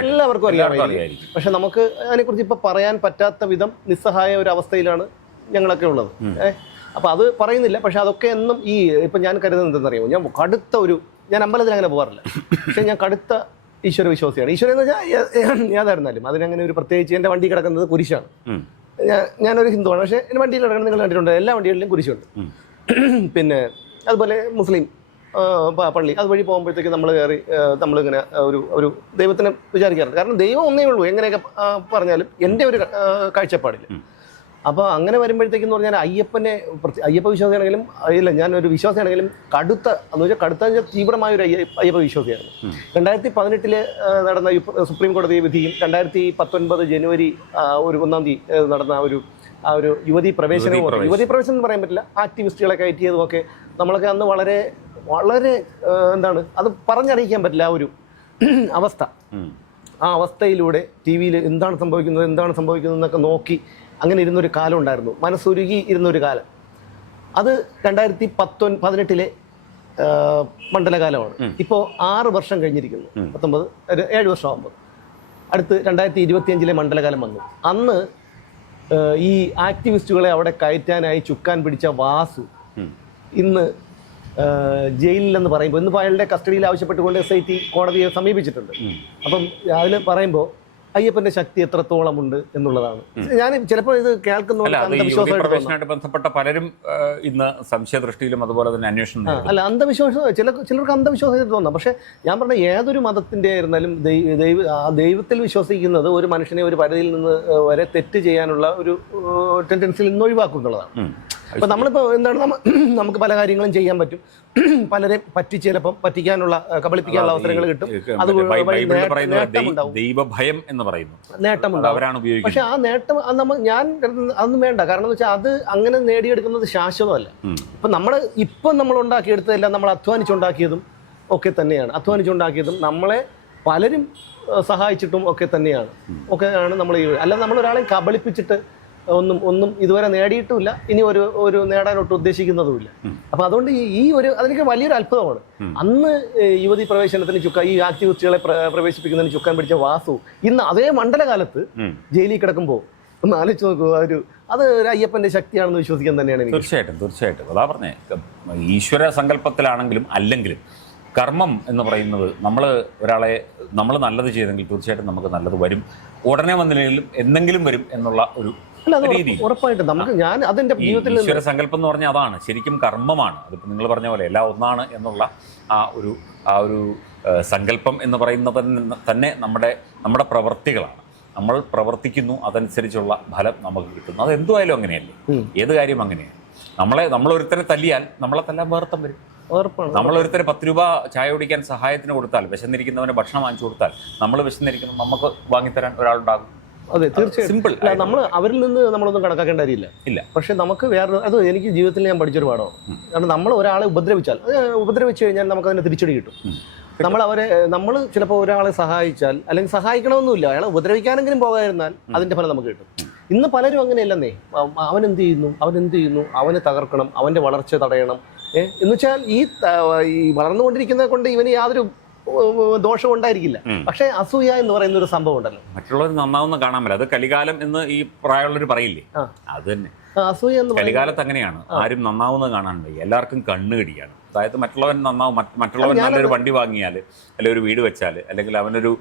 എല്ലാവർക്കും അറിയാമായിരിക്കും പക്ഷെ നമുക്ക് അതിനെക്കുറിച്ച് ഇപ്പോൾ പറയാൻ പറ്റാത്ത വിധം നിസ്സഹായ ഒരു അവസ്ഥയിലാണ് ഞങ്ങളൊക്കെ ഉള്ളത്. ഏഹ്? അപ്പോൾ അത് പറയുന്നില്ല. പക്ഷെ അതൊക്കെ എന്നും ഈ ഇപ്പം ഞാൻ കരുതുന്നത് എന്തെന്നറിയാമോ? ഞാൻ കടുത്ത ഒരു ഞാൻ അമ്പലത്തിൽ അങ്ങനെ പോകാറില്ല. പക്ഷെ ഞാൻ കടുത്ത ഈശ്വര വിശ്വാസിയാണ്. ഈശ്വരൻ എന്ന് വെച്ചാൽ ഏതായിരുന്നാലും. അതിനങ്ങനെ ഒരു പ്രത്യേകിച്ച് എന്റെ വണ്ടി കിടക്കുന്നത് കുരിശാണ്. ഞാൻ ഞാനൊരു ഹിന്ദുവാണ്. പക്ഷേ എന്റെ വണ്ടിയിൽ കിടക്കുന്നത് നിങ്ങൾ കണ്ടിട്ടുണ്ട്. എല്ലാ വണ്ടികളിലും കുരിശുണ്ട്. പിന്നെ അതുപോലെ മുസ്ലിം പള്ളി അതുവഴി പോകുമ്പോഴത്തേക്ക് നമ്മൾ കയറി നമ്മളിങ്ങനെ ഒരു ഒരു ദൈവത്തിനെ വിചാരിക്കാറുണ്ട്. കാരണം ദൈവം ഒന്നേ ഉള്ളൂ. എങ്ങനെയൊക്കെ പറഞ്ഞാലും എന്റെ ഒരു ആ, കാഴ്ചപ്പാടിൽ അപ്പോൾ അങ്ങനെ വരുമ്പോഴത്തേക്കെന്ന് പറഞ്ഞാൽ അയ്യപ്പനെ അയ്യപ്പ വിശ്വാസിയാണെങ്കിലും ഇല്ല ഒരു വിശ്വാസിയാണെങ്കിലും കടുത്ത എന്ന് വെച്ചാൽ കടുത്ത തീവ്രമായ ഒരു അയ്യപ്പ വിശ്വാസിയായിരുന്നു. രണ്ടായിരത്തി പതിനെട്ടിൽ നടന്ന സുപ്രീം കോടതി വിധിയും രണ്ടായിരത്തി പത്തൊൻപത് ജനുവരി ഒരു ഒന്നാം തീയതി നടന്ന ഒരു ആ ഒരു യുവതി പ്രവേശനവും യുവതി പ്രവേശനം. എന്ന് പറയാൻ പറ്റില്ല. ആക്ടിവിസ്റ്റുകളെ കയറ്റിയതും ഒക്കെ നമ്മളൊക്കെ അന്ന് വളരെ വളരെ എന്താണ് അത് പറഞ്ഞറിയിക്കാൻ പറ്റില്ല ആ ഒരു അവസ്ഥ. ആ അവസ്ഥയിലൂടെ ടി വിയിൽ എന്താണ് സംഭവിക്കുന്നത് എന്താണ് സംഭവിക്കുന്നത് എന്നൊക്കെ നോക്കി അങ്ങനെ ഇരുന്നൊരു കാലം ഉണ്ടായിരുന്നു. മനസ്സുരുകി ഇരുന്നൊരു കാലം. അത് രണ്ടായിരത്തി പത്തൊൻ പതിനെട്ടിലെ മണ്ഡലകാലമാണ്. ഇപ്പോൾ ആറ് വർഷം കഴിഞ്ഞിരിക്കുന്നു. പത്തൊമ്പത് ഏഴ് വർഷം ആകുമ്പോൾ അടുത്ത് രണ്ടായിരത്തി ഇരുപത്തിയഞ്ചിലെ മണ്ഡലകാലം വന്നു. അന്ന് ഈ ആക്ടിവിസ്റ്റുകളെ അവിടെ കയറ്റാനായി ചുക്കാൻ പിടിച്ച വാസു ഇന്ന് ജയിലിൽ ജയിലിലെന്ന് പറയുമ്പോൾ ഇന്ന് അയാളുടെ കസ്റ്റഡിയിൽ ആവശ്യപ്പെട്ടുകൊണ്ട് എസ് ഐ ടി കോടതിയെ സമീപിച്ചിട്ടുണ്ട്. അപ്പം അതിൽ പറയുമ്പോൾ അയ്യപ്പന്റെ ശക്തി എത്രത്തോളം ഉണ്ട് എന്നുള്ളതാണ് ഞാൻ ചിലപ്പോൾ ഇത് കേൾക്കുന്ന ബന്ധപ്പെട്ട പലരും ഇന്ന് സംശയദൃഷ്ടിയിലും അതുപോലെ തന്നെ അന്വേഷണം അല്ല അന്ധവിശ്വാസം ചില ചിലർക്ക് അന്ധവിശ്വാസം തോന്നാം. പക്ഷേ ഞാൻ പറഞ്ഞ ഏതൊരു മതത്തിന്റെ ആയിരുന്നാലും ദൈവ ആ ദൈവത്തിൽ വിശ്വസിക്കുന്നത് ഒരു മനുഷ്യനെ ഒരു പരിധിയിൽ നിന്ന് വരെ തെറ്റ് ചെയ്യാനുള്ള ഒരു ടെൻഡൻസിൽ നിന്ന് ഒഴിവാക്കും എന്നുള്ളതാണ് നമ്മളിപ്പോൾ എന്താണ് നമ്മൾ നമുക്ക് പല കാര്യങ്ങളും ചെയ്യാൻ പറ്റും. പലരെ പറ്റി ചിലപ്പം പറ്റിക്കാനുള്ള കബളിപ്പിക്കാനുള്ള അവസരങ്ങൾ കിട്ടും. അത്. ദൈവഭയം എന്ന് പറയുന്നു. നേട്ടമുണ്ട് നേട്ടമുണ്ടാവും അവരാണ് ഉപയോഗിക്കുന്നത്. പക്ഷെ ആ നേട്ടം അത് നമ്മ ഞാൻ അന്ന് അതൊന്നും വേണ്ട. കാരണം എന്ന് വെച്ചാൽ അത് അങ്ങനെ നേടിയെടുക്കുന്നത് ശാശ്വതമല്ല. ഇപ്പം നമ്മൾ ഇപ്പം നമ്മൾ ഉണ്ടാക്കിയെടുത്തതെല്ലാം നമ്മൾ അധ്വാനിച്ചുണ്ടാക്കിയതും ഒക്കെ തന്നെയാണ്. അധ്വാനിച്ചുണ്ടാക്കിയതും നമ്മളെ പലരും സഹായിച്ചിട്ടും ഒക്കെ തന്നെയാണ്. ഒക്കെ ആണ് നമ്മൾ അല്ല അല്ലാതെ നമ്മൾ ഒരാളെ കബളിപ്പിച്ചിട്ട് ഒന്നും ഒന്നും ഇതുവരെ നേടിയിട്ടുമില്ല. ഇനി ഒരു ഒരു നേടാനൊട്ട് ഉദ്ദേശിക്കുന്നതുമില്ല. അപ്പൊ അതുകൊണ്ട് ഈ ഒരു അതിനൊക്കെ വലിയൊരു അത്ഭുതമാണ്. അന്ന് യുവതി പ്രവേശനത്തിന് ചുക്ക ഈ ആക്ടിവിസ്റ്റുകളെ പ്ര- പ്രവേശിപ്പിക്കുന്നതിന് ചുക്കാൻ പിടിച്ച വാസു ഇന്ന് അതേ മണ്ഡലകാലത്ത്. ജയിലിൽ കിടക്കുമ്പോൾ ഒന്ന് ആലോചിച്ച് നോക്കുക ഒരു അത് ഒരു അയ്യപ്പന്റെ ശക്തിയാണെന്ന് വിശ്വസിക്കാൻ തന്നെയാണ് തീർച്ചയായിട്ടും തീർച്ചയായിട്ടും. അതാ പറഞ്ഞേ ഈശ്വര സങ്കല്പത്തിലാണെങ്കിലും അല്ലെങ്കിലും കർമ്മം എന്ന് പറയുന്നത് നമ്മൾ ഒരാളെ നമ്മൾ നല്ലത് ചെയ്തെങ്കിൽ തീർച്ചയായിട്ടും നമുക്ക് നല്ലത് വരും. ഉടനെ വന്നില്ലെങ്കിലും എന്തെങ്കിലും വരും എന്നുള്ള ഒരു രീതി ഉറപ്പ്- ഉറപ്പായിട്ടും. നമുക്ക് ഞാൻ അതെന്റെ ജീവിതത്തിൽ ഈശ്വര സങ്കല്പം എന്ന് പറഞ്ഞാൽ അതാണ്. ശരിക്കും കർമ്മമാണ്. അതിപ്പോൾ നിങ്ങൾ പറഞ്ഞ പോലെ എല്ലാം ഒന്നാണ് എന്നുള്ള ആ ഒരു ആ ഒരു സങ്കല്പം എന്ന് പറയുന്നത് തന്നെ- നമ്മുടെ നമ്മുടെ പ്രവൃത്തികളാണ് നമ്മൾ പ്രവർത്തിക്കുന്നു അതനുസരിച്ചുള്ള ഫലം നമുക്ക് കിട്ടുന്നു. അത് എന്തുമായാലും അങ്ങനെയല്ലേ. ഏത് കാര്യം അങ്ങനെയാണ്. നമ്മളെ നമ്മൾ ഒരുത്തരെ തല്ലിയാൽ നമ്മളെ തല്ലാൻ വേർത്തം വരും. നമ്മൾ ഒരുത്തരെ പത്ത് രൂപ ചായ കുടിക്കാൻ സഹായത്തിന് കൊടുത്താൽ വിശന്നിരിക്കുന്നവന് ഭക്ഷണം വാങ്ങിച്ചു കൊടുത്താൽ നമ്മൾ വിശന്നിരിക്കുന്നു നമുക്ക് വാങ്ങിത്തരാൻ ഒരാളുണ്ടാകും. അതെ തീർച്ചയായും സിമ്പിൾ. അല്ല നമ്മൾ അവരിൽ നിന്ന് നമ്മളൊന്നും കണക്കാക്കേണ്ട കാര്യമില്ല. ഇല്ല. പക്ഷെ നമുക്ക് വേറെ അത് എനിക്ക് ജീവിതത്തിൽ ഞാൻ പഠിച്ചൊരു പാഠമാണ്. കാരണം നമ്മൾ ഒരാളെ ഉപദ്രവിച്ചാൽ ഉപദ്രവിച്ചു കഴിഞ്ഞാൽ നമുക്ക് അതിനെ തിരിച്ചടി കിട്ടും. നമ്മൾ അവരെ നമ്മൾ ചിലപ്പോൾ ഒരാളെ സഹായിച്ചാൽ അല്ലെങ്കിൽ സഹായിക്കണമെന്നില്ല. അയാളെ ഉപദ്രവിക്കാനെങ്കിലും പോകാതിരുന്നാൽ അതിന്റെ ഫലം നമുക്ക് കിട്ടും. ഇന്ന് പലരും അങ്ങനെയല്ലെന്നേ. അവ- അവൻ എന്ത് ചെയ്യുന്നു? അവൻ എന്ത് ചെയ്യുന്നു? അവനെ തകർക്കണം. അവന്റെ വളർച്ച തടയണം. ഏ? എന്ന് വെച്ചാൽ ഈ ഈ വളർന്നുകൊണ്ടിരിക്കുന്നത് കൊണ്ട് ഇവന് യാതൊരു ദോഷവും ഉണ്ടായിരിക്കില്ല. പക്ഷെ അസൂയ എന്ന് പറയുന്ന ഒരു സംഭവം ഉണ്ടല്ലോ. മറ്റുള്ളവർ നന്നാവുന്ന കാണാൻ പറ്റില്ല. അത് കലികാലം എന്ന് ഈ പ്രായമുള്ളവർ പറയില്ലേ. അത് തന്നെ. അസൂയ എന്ന് കലികാലത്ത് അങ്ങനെയാണ്. ആരും നന്നാവുന്നത് കാണാൻ വയ്യ എല്ലാവർക്കും കണ്ണ് കടിയാണ്. അതായത് മറ്റുള്ളവൻ നന്നാവും. മറ്റ് മറ്റുള്ളവൻ നല്ലൊരു വണ്ടി വാങ്ങിയാൽ അല്ലെങ്കിൽ ഒരു വീട് വെച്ചാൽ അല്ലെങ്കിൽ അവനൊരു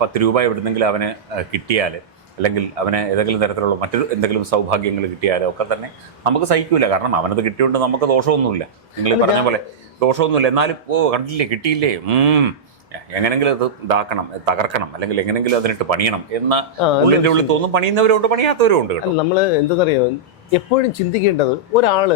പത്ത് രൂപ എവിടുന്നെങ്കിലും അവന് കിട്ടിയാൽ അല്ലെങ്കിൽ അവന് ഏതെങ്കിലും തരത്തിലുള്ള മറ്റൊരു എന്തെങ്കിലും സൗഭാഗ്യങ്ങൾ കിട്ടിയാലോ ഒക്കെ തന്നെ നമുക്ക് സഹിക്കൂല. കാരണം അവനത് കിട്ടിയോണ്ട് നമുക്ക് ദോഷമൊന്നുമില്ല. നിങ്ങൾ പറഞ്ഞ പോലെ ദോഷമൊന്നുമില്ല. എന്നാലും ഓ കണ്ടില്ലേ കിട്ടിയില്ലേ? എങ്ങനെങ്കിലും ഇത് ഇതാക്കണം തകർക്കണം അല്ലെങ്കിൽ എങ്ങനെങ്കിലും അതിനിട്ട് പണിയണം എന്ന ഉള്ളിന്റെ ഉള്ളിൽ തോന്നും പണിയുന്നവരുണ്ട് പണിയാത്തവരും ഉണ്ട് കേട്ടോ. അല്ല നമ്മൾ എന്തെന്നറിയോ? എപ്പോഴും ചിന്തിക്കേണ്ടത് ഒരാൾ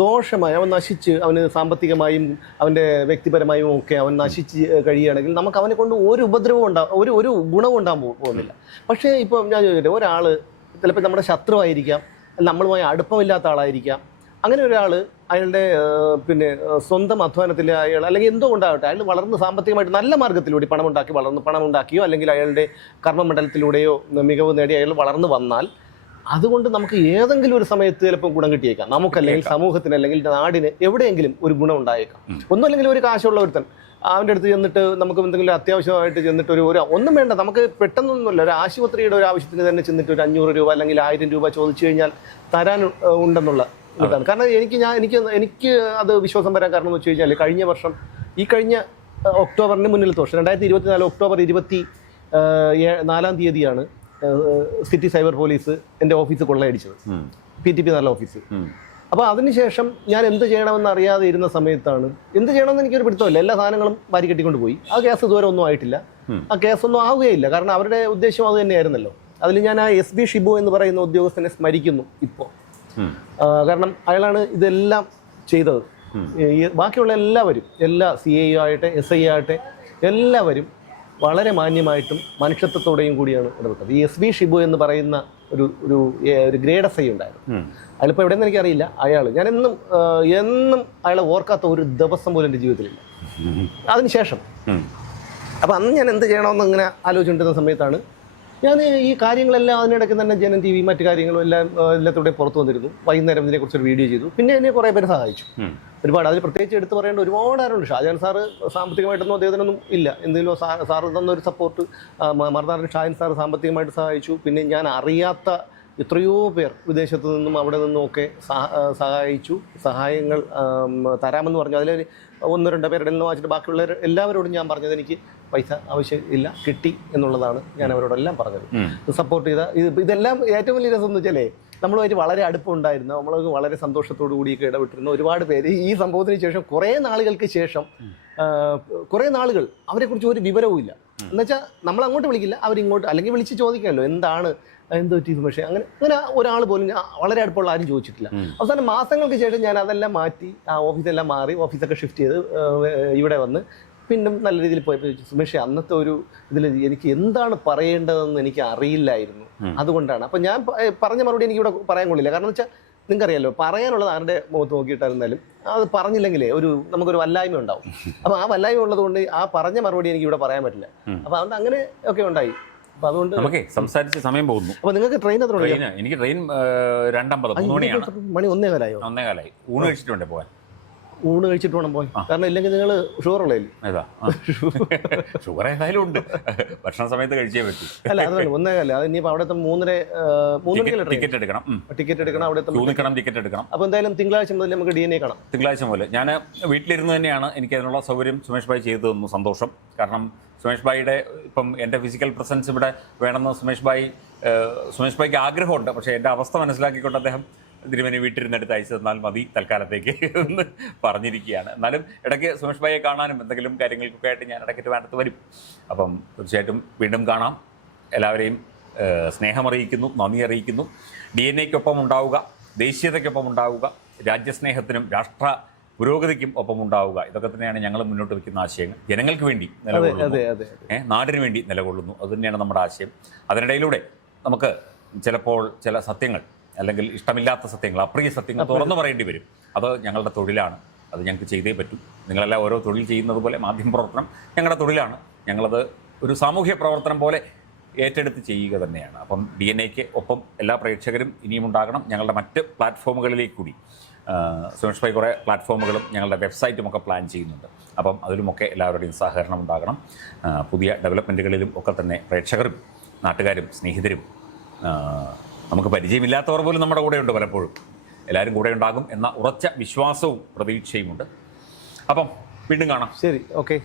ദോഷമായി അവൻ നശിച്ച് അവന് സാമ്പത്തികമായും അവന്റെ വ്യക്തിപരമായും ഒക്കെ അവൻ നശിച്ച് കഴിയുകയാണെങ്കിൽ നമുക്ക് അവനെ കൊണ്ട് ഒരു ഉപദ്രവവും ഉണ്ടാകും ഒരു ഒരു ഗുണവും ഉണ്ടാകാൻ പോകുന്നില്ല. പക്ഷേ ഇപ്പോൾ ഞാൻ ചോദിക്കട്ടെ ഒരാൾ ചിലപ്പോൾ നമ്മുടെ ശത്രുവായിരിക്കാം നമ്മളുമായി അടുപ്പമില്ലാത്ത ആളായിരിക്കാം. അങ്ങനെ ഒരാൾ അയാളുടെ പിന്നെ സ്വന്തം അധ്വാനത്തിൽ അയാൾ അല്ലെങ്കിൽ എന്തോ ഉണ്ടാകട്ടെ അയാൾ വളർന്ന് സാമ്പത്തികമായിട്ട് നല്ല മാർഗത്തിലൂടെ പണമുണ്ടാക്കി വളർന്ന് പണമുണ്ടാക്കിയോ അല്ലെങ്കിൽ അയാളുടെ കർമ്മമണ്ഡലത്തിലൂടെയോ മികവ് നേടി അയാൾ വളർന്നു വന്നാൽ അതുകൊണ്ട് നമുക്ക് ഏതെങ്കിലും ഒരു സമയത്ത് ചിലപ്പോൾ ഗുണം കിട്ടിയേക്കാം. നമുക്കല്ലെങ്കിൽ സമൂഹത്തിന് അല്ലെങ്കിൽ നാടിന് എവിടെയെങ്കിലും ഒരു ഗുണം ഉണ്ടായേക്കാം. ഒന്നുമല്ലെങ്കിൽ ഒരു കാശുള്ള ഒരുത്തൻ അവന്റെ അടുത്ത് ചെന്നിട്ട് നമുക്ക് എന്തെങ്കിലും അത്യാവശ്യമായിട്ട് ചെന്നിട്ട് ഒരു ഒരു ഒന്നും വേണ്ട. നമുക്ക് പെട്ടെന്നൊന്നുമില്ല. ഒരു ആശുപത്രിയുടെ ഒരു ആവശ്യത്തിന് തന്നെ ചെന്നിട്ട് ഒരു അഞ്ഞൂറ് രൂപ അല്ലെങ്കിൽ ആയിരം രൂപ ചോദിച്ചു കഴിഞ്ഞാൽ തരാൻ ഉണ്ടെന്നുള്ള ഇതാണ്. കാരണം എനിക്ക് ഞാൻ എനിക്ക് എനിക്ക് അത് വിശ്വാസം വരാൻ കാരണം എന്ന് വെച്ച് കഴിഞ്ഞാൽ കഴിഞ്ഞ വർഷം ഈ കഴിഞ്ഞ ഒക്ടോബറിന് മുന്നിലത്തെ വർഷം രണ്ടായിരത്തി ഇരുപത്തിനാല് ഒക്ടോബർ ഇരുപത്തി നാലാം തീയതിയാണ് സിറ്റി സൈബർ പോലീസ് എന്റെ ഓഫീസ് കൊള്ളയടിച്ചത്. പി ടി പി നല്ല ഓഫീസ്. അപ്പോൾ അതിനുശേഷം ഞാൻ എന്ത് ചെയ്യണമെന്ന് അറിയാതെ ഇരുന്ന സമയത്താണ് എന്ത് ചെയ്യണമെന്ന് എനിക്കൊരു പിടുത്തമില്ല. എല്ലാ സാധനങ്ങളും വാരി കെട്ടിക്കൊണ്ട് പോയി. ആ കേസ് ഇതുവരെ ഒന്നും ആയിട്ടില്ല. ആ ആ കേസൊന്നും ആവുകയില്ല. കാരണം അവരുടെ ഉദ്ദേശം അത് തന്നെയായിരുന്നല്ലോ. അതിൽ ഞാൻ ആ എസ് ബി ഷിബു എന്ന് പറയുന്ന ഉദ്യോഗസ്ഥനെ സ്മരിക്കുന്നു ഇപ്പോൾ. കാരണം അയാളാണ് ഇതെല്ലാം ചെയ്തത്. ബാക്കിയുള്ള എല്ലാവരും എല്ലാ സി ഐ ആകട്ടെ എസ് ഐ ആകട്ടെ എല്ലാവരും വളരെ മാന്യമായിട്ടും മനുഷ്യത്വത്തോടെയും കൂടിയാണ് ഇടപെട്ടത്. ഈ എസ് ബി ഷിബു എന്ന് പറയുന്ന ഒരു ഒരു ഒരു ഗ്രേഡ് എസ് ഐ ഉണ്ടായിരുന്നു. അതിലിപ്പോൾ എവിടെയെന്ന് എനിക്കറിയില്ല. അയാൾ ഞാൻ എന്നും എന്നും അയാളെ ഓർക്കാത്ത ഒരു ദിവസം പോലും എന്റെ ജീവിതത്തിലില്ല. അതിനുശേഷം അപ്പം അന്ന് ഞാൻ എന്ത് ചെയ്യണമെന്ന് ഇങ്ങനെ ആലോചിച്ചുകൊണ്ടിരുന്ന സമയത്താണ് ഞാൻ ഈ കാര്യങ്ങളെല്ലാം അതിനിടയ്ക്ക് തന്നെ ജനം ടി വി മറ്റു കാര്യങ്ങളും എല്ലാം എല്ലാത്തൂടെ പുറത്തു വന്നിരുന്നു. വൈകുന്നേരം ഇതിനെക്കുറിച്ചൊരു വീഡിയോ ചെയ്തു. പിന്നെ എന്നെ കുറേ പേര് സഹായിച്ചു. ഒരുപാട് അതിൽ പ്രത്യേകിച്ച് എടുത്തു പറയേണ്ട ഒരുപാട് ആരുണ്ട്. ഷാജാൻ സാറ് സാമ്പത്തികമായിട്ടൊന്നും അദ്ദേഹത്തിനൊന്നും ഇല്ല. എന്തെങ്കിലും സാർ സാറ് തന്നൊരു സപ്പോർട്ട് മറുനാടൻ ഷാജൻ സാറ് സാമ്പത്തികമായിട്ട് സഹായിച്ചു. പിന്നെ ഞാൻ അറിയാത്ത എത്രയോ പേർ വിദേശത്തു നിന്നും അവിടെ നിന്നും ഒക്കെ സഹായിച്ചു. സഹായങ്ങൾ തരാമെന്ന് പറഞ്ഞു. അതിൽ ഒന്ന് രണ്ടോ പേരുടെ നിന്ന് വായിച്ചിട്ട് ബാക്കിയുള്ളവർ എല്ലാവരോടും ഞാൻ പറഞ്ഞത് എനിക്ക് പൈസ ആവശ്യമില്ല കിട്ടി എന്നുള്ളതാണ് ഞാൻ അവരോടെല്ലാം പറഞ്ഞത്. സപ്പോർട്ട് ചെയ്ത ഇത് ഇതെല്ലാം ഏറ്റവും വലിയ രസം എന്ന് വെച്ചാലേ നമ്മളുമായിട്ട് വളരെ അടുപ്പമുണ്ടായിരുന്നു. നമ്മൾ വളരെ സന്തോഷത്തോടു കൂടിയൊക്കെ ഇടപെട്ടിരുന്ന. ഒരുപാട് പേര് ഈ സംഭവത്തിന് ശേഷം കുറേ നാളുകൾക്ക് ശേഷം കുറേ നാളുകൾ അവരെക്കുറിച്ച് ഒരു വിവരവും ഇല്ല. എന്നുവെച്ചാൽ നമ്മൾ അങ്ങോട്ട് വിളിക്കില്ല. അവരിങ്ങോട്ട് അല്ലെങ്കിൽ വിളിച്ച് ചോദിക്കാമല്ലോ എന്താണ് എന്ത് പറ്റിയത് പക്ഷേ അങ്ങനെ അങ്ങനെ ഒരാൾ പോലും ഞാൻ വളരെ അടുപ്പമുള്ള ആരും ചോദിച്ചിട്ടില്ല. അവസാനം മാസങ്ങൾക്ക് ശേഷം ഞാൻ അതെല്ലാം മാറ്റി ആ ഓഫീസെല്ലാം മാറി ഓഫീസൊക്കെ ഷിഫ്റ്റ് ചെയ്ത് ഇവിടെ വന്ന് പിന്നും നല്ല രീതിയിൽ പോയപ്പോൾ സുമേഷ് അന്നത്തെ ഒരു ഇതിൽ എനിക്ക് എന്താണ് പറയേണ്ടതെന്ന് എനിക്ക് അറിയില്ലായിരുന്നു. അതുകൊണ്ടാണ്. അപ്പം ഞാൻ പറഞ്ഞ മറുപടി എനിക്ക് ഇവിടെ പറയാൻ കൊള്ളില്ല. കാരണം വെച്ചാൽ നിങ്ങൾക്കറിയാലോ പറയാനുള്ളത് ആരുടെ മുഖത്ത് നോക്കിയിട്ടായിരുന്നാലും അത് പറഞ്ഞില്ലെങ്കിലേ ഒരു നമുക്കൊരു വല്ലായ്മ ഉണ്ടാവും. അപ്പം ആ വല്ലായ്മ ഉള്ളതുകൊണ്ട് ആ പറഞ്ഞ മറുപടി എനിക്ക് ഇവിടെ പറയാൻ പറ്റില്ല. അപ്പം അതുകൊണ്ട് അങ്ങനെ ഒക്കെ ഉണ്ടായി. അതുകൊണ്ട് നമുക്ക് സംസാരിച്ച് സമയം പോകുന്നു. അപ്പൊ നിങ്ങൾക്ക് ട്രെയിൻ എത്ര എനിക്ക് ട്രെയിൻ രണ്ടമ്പത് മണി മണിയാണ്. ഇന്നിപ്പോ മണി? ഒന്നേ കാലായോ ഒന്നേകാലായി. ഊണ് കഴിച്ചിട്ടുണ്ട് പോകാൻ ഊണ് കഴിച്ചിട്ട് വേണം പോയി. കാരണം ഇല്ലെങ്കിൽ നിങ്ങൾ ഷുഗർ ഉള്ളതിൽ ഷുഗർ ഏതായാലും ഉണ്ട്. ഭക്ഷണ സമയത്ത് കഴിച്ചേ പറ്റൂ. അല്ല അതാണ് ഒന്നേ അല്ല അത് ഇനിയിപ്പോൾ അവിടുത്തെ മൂന്നര മൂന്നര മൂന്ന് ടിക്കറ്റ് എടുക്കണം ടിക്കറ്റ് എടുക്കണം അവിടെ നിൽക്കണം ടിക്കറ്റ് എടുക്കണം. അപ്പോൾ എന്തായാലും തിങ്കളാഴ്ച മുതൽ നമുക്ക് ഡി എൻ എ കാണാം. തിങ്കളാഴ്ച മുതൽ ഞാൻ വീട്ടിലിരുന്ന് തന്നെയാണ് എനിക്ക് അതിനുള്ള സൗകര്യം സുമേഷ് ഭായി ചെയ്തു തന്നു സന്തോഷം. കാരണം സുമേഷ് ഭായിയുടെ ഇപ്പം എന്റെ ഫിസിക്കൽ പ്രസൻസ് ഇവിടെ വേണമെന്ന് സുമേഷ് ഭായി സുമേഷ് ഭായിക്ക് ആഗ്രഹമുണ്ട്. പക്ഷേ എന്റെ അവസ്ഥ മനസ്സിലാക്കിക്കൊണ്ട് അദ്ദേഹം തിരുമേനി വീട്ടിരുന്നെടുത്ത് അയച്ചു തന്നാൽ മതി തൽക്കാലത്തേക്ക് എന്ന് പറഞ്ഞിരിക്കുകയാണ്. എന്നാലും ഇടയ്ക്ക് സുമേഷ് ഭായിയെ കാണാനും എന്തെങ്കിലും കാര്യങ്ങൾക്കൊക്കെ ആയിട്ട് ഞാൻ ഇടയ്ക്ക് വേണ്ടത്ത് വരും. അപ്പം തീർച്ചയായിട്ടും വീണ്ടും കാണാം. എല്ലാവരെയും സ്നേഹമറിയിക്കുന്നു നന്ദി അറിയിക്കുന്നു. ഡി എൻ എക്കൊപ്പം ഉണ്ടാവുക ദേശീയതയ്ക്കൊപ്പം ഉണ്ടാവുക രാജ്യസ്നേഹത്തിനും രാഷ്ട്ര പുരോഗതിക്കും ഒപ്പം ഉണ്ടാവുക. ഇതൊക്കെ തന്നെയാണ് ഞങ്ങൾ മുന്നോട്ട് വയ്ക്കുന്ന ആശയങ്ങൾ. ജനങ്ങൾക്ക് വേണ്ടി നിലകൊള്ളുന്നു. നാടിന് വേണ്ടി നിലകൊള്ളുന്നു. അതുതന്നെയാണ് നമ്മുടെ ആശയം. അതിനിടയിലൂടെ നമുക്ക് ചിലപ്പോൾ ചില സത്യങ്ങൾ അല്ലെങ്കിൽ ഇഷ്ടമില്ലാത്ത സത്യങ്ങൾ അപ്രിയ സത്യങ്ങൾ തുറന്നു പറയേണ്ടി വരും. അത് ഞങ്ങളുടെ തൊഴിലാണ്. അത് ഞങ്ങൾക്ക് ചെയ്തേ പറ്റൂ. നിങ്ങളെല്ലാം ഓരോ തൊഴിൽ ചെയ്യുന്നത് പോലെ മാധ്യമപ്രവർത്തനം ഞങ്ങളുടെ തൊഴിലാണ്. ഞങ്ങളത് ഒരു സാമൂഹ്യ പ്രവർത്തനം പോലെ ഏറ്റെടുത്ത് ചെയ്യുക തന്നെയാണ്. അപ്പം ഡി എൻ എക്ക് ഒപ്പം എല്ലാ പ്രേക്ഷകരും ഇനിയും ഉണ്ടാകണം. ഞങ്ങളുടെ മറ്റ് പ്ലാറ്റ്ഫോമുകളിലേക്ക് കൂടി. ഭായി കുറേ പ്ലാറ്റ്ഫോമുകളും ഞങ്ങളുടെ വെബ്സൈറ്റും ഒക്കെ പ്ലാൻ ചെയ്യുന്നുണ്ട്. അപ്പം അതിലുമൊക്കെ എല്ലാവരുടെയും സഹകരണം ഉണ്ടാകണം. പുതിയ ഡെവലപ്മെന്റുകളിലും ഒക്കെ തന്നെ പ്രേക്ഷകരും നാട്ടുകാരും സ്നേഹിതരും നമുക്ക് പരിചയമില്ലാത്തവർ പോലും നമ്മുടെ കൂടെയുണ്ട് പലപ്പോഴും. എല്ലാവരും കൂടെ ഉണ്ടാകും എന്ന ഉറച്ച വിശ്വാസവും പ്രതീക്ഷയുമുണ്ട്. അപ്പം വീണ്ടും കാണാം. ശരി ഓക്കെ.